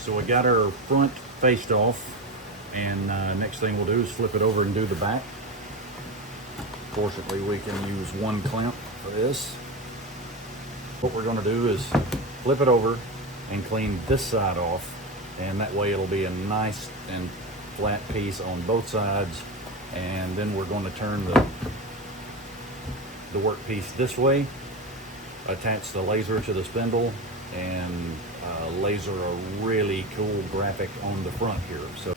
So we got our front faced off, and next thing we'll do is flip it over and do the back. Fortunately, we can use one clamp for this. What we're going to do is flip it over and clean this side off, and that way it'll be a nice and flat piece on both sides. And then we're going to turn the workpiece this way, attach the laser to the spindle, and laser a really cool graphic on the front here. So